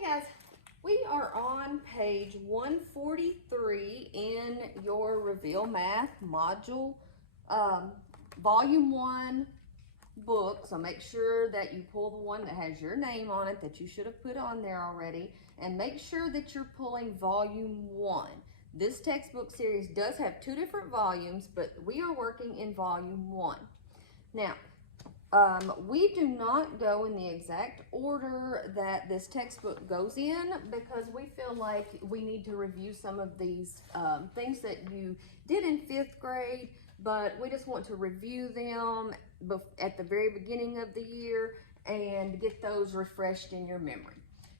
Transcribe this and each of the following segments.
Okay guys, we are on page 143 in your Reveal Math module, volume 1 book. So make sure that you pull the one that has your name on it that you should have put on there already, and make sure that you're pulling volume 1. This textbook series does have 2 different volumes, but we are working in volume 1. Now, we do not go in the exact order that this textbook goes in because we feel like we need to review some of these things that you did in 5th grade, but we just want to review them at the very beginning of the year and get those refreshed in your memory.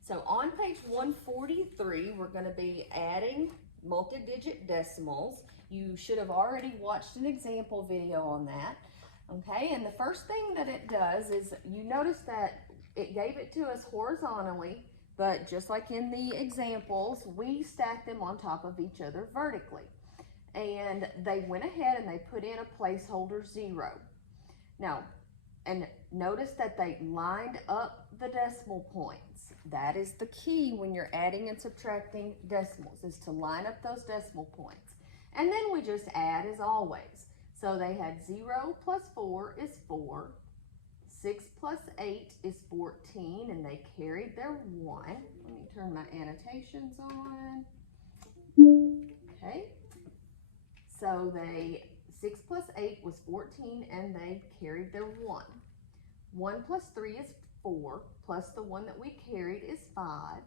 So on page 143, we're going to be adding multi-digit decimals. You should have already watched an example video on that. Okay, and the first thing that it does is you notice that it gave it to us horizontally, but just like in the examples, we stacked them on top of each other vertically. And they went ahead and they put in a placeholder 0. Now, and notice that they lined up the decimal points. That is the key when you're adding and subtracting decimals, is to line up those decimal points. And then we just add as always. So they had 0 plus 4 is 4, 6 plus 8 is 14, and they carried their 1. Let me turn my annotations on. Okay, so 6 plus 8 was 14, and they carried their 1. 1 plus 3 is 4, plus the 1 that we carried is 5.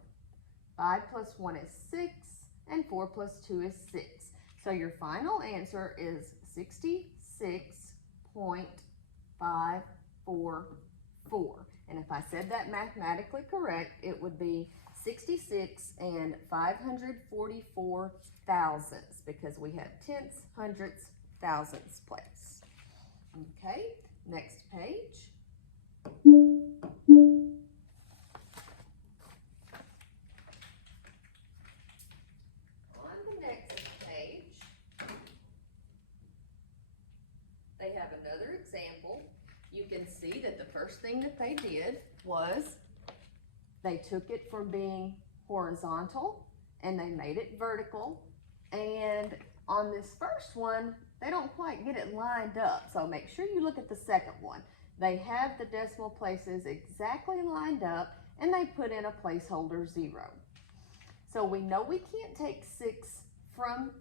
5 plus 1 is 6, and 4 plus 2 is 6. So your final answer is 66.544. And if I said that mathematically correct, it would be 66 and 544 thousandths, because we have tenths, hundredths, thousandths place. Okay, next page. On the next page, they have another example. You can see that the first thing that they did was they took it from being horizontal and they made it vertical. And on this first one, they don't quite get it lined up. So make sure you look at the second one. They have the decimal places exactly lined up, and they put in a placeholder 0. So we know we can't take 6 from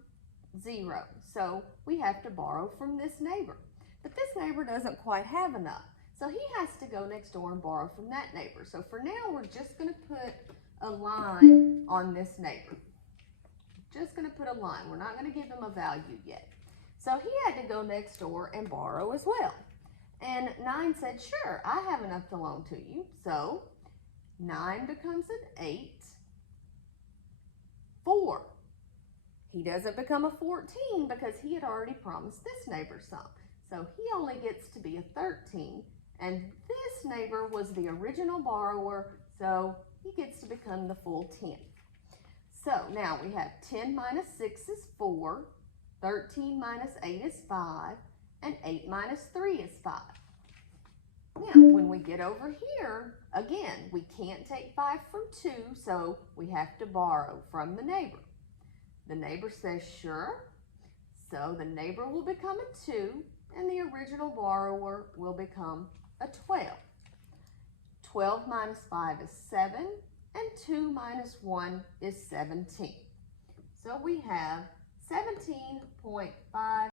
0. So we have to borrow from this neighbor. But this neighbor doesn't quite have enough. So he has to go next door and borrow from that neighbor. So for now, we're just going to put a line on this neighbor. Just going to put a line. We're not going to give him a value yet. So he had to go next door and borrow as well. And 9 said, sure, I have enough to loan to you. So 9 becomes an 8. 4. He doesn't become a 14 because he had already promised this neighbor some. So he only gets to be a 13. And this neighbor was the original borrower, so he gets to become the full 10. So now we have 10 minus 6 is 4, 13 minus 8 is 5, and 8 minus 3 is 5. Now, when we get over here, again, we can't take 5 from 2, so we have to borrow from the neighbor. The neighbor says, sure. So the neighbor will become a 2, and the original borrower will become a 12. 12 minus 5 is 7, and 2 minus 1 is 17. So we have 17.5